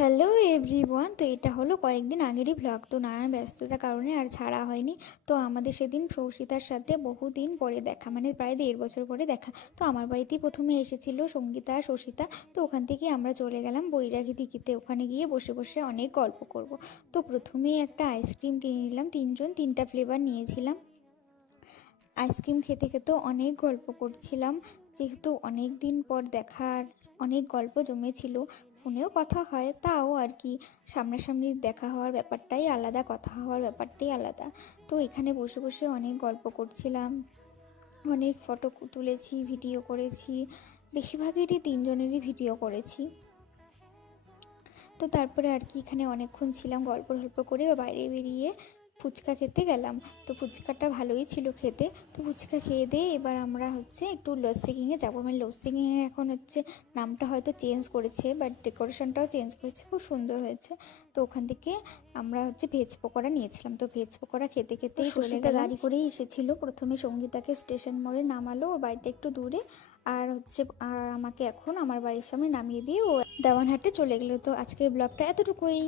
Hello everyone. তো এটা হলো কয়েকদিন আগেরই ব্লগ। তো নানান ব্যস্ততার কারণে আর ছাড়া হয়নি। তো আমাদের সেদিন সৌশিতার সাথে বহুদিন পরে দেখা, মানে প্রায় 1.5 বছর পরে দেখা। তো আমার বাড়িতেই প্রথমে এসেছিল সঙ্গীতা আর সৌশিতা। তো ওখান থেকে আমরা চলে গেলাম বৈরাগী দিঘিতে। ওখানে গিয়ে বসে বসে অনেক গল্প করব। তো প্রথমেই একটা আইসক্রিম কিনে নিলাম, তিনজন তিনটা ফ্লেভার নিয়েছিলাম। আইসক্রিম খেতে খেতেও অনেক গল্প করছিলাম, যেহেতু অনেক দিন পর দেখার অনেক গল্প জমেছিল। ফোনেও কথা হয়, তাও আর কি সামনাসামনি দেখা হওয়ার ব্যাপারটাই আলাদা, কথা হওয়ার ব্যাপারটাই আলাদা। তো এখানে বসে বসে অনেক গল্প করছিলাম, অনেক ফটো তুলেছি, ভিডিও করেছি। বেশিরভাগই তিনজনেরই ভিডিও করেছি। তো তারপরে আর কি এখানে অনেকক্ষণ ছিলাম, গল্প টল্প করে বাইরে বেরিয়ে ফুচকা খেতে গেলাম। তো ফুচকাটা ভালোই ছিল খেতে। তো ফুচকা খেয়ে দিয়ে এবার আমরা একটু লস্যি কিংয়ে যাবো। মানে লস্যি কিংয়ে এখন নামটা হয়তো চেঞ্জ করেছে, বাট ডেকোরেশনটাও চেঞ্জ করেছে, খুব সুন্দর হয়েছে। তো ওখান থেকে আমরা ভেজ পকোড়া নিয়েছিলাম। তো ভেজ পকোড়া খেতে খেতেই চলে গেলাম। গাড়ি করেই এসেছিল, প্রথমে সঙ্গীতাকে স্টেশন মোড়ে নামালো, ওর বাড়িটা একটু দূরে। আর আর আমাকে এখন আমার বাড়ির সামনে নামিয়ে দিয়ে ও দেওয়ানহাটে চলে গেলো। তো আজকের ব্লগটা এতটুকুই।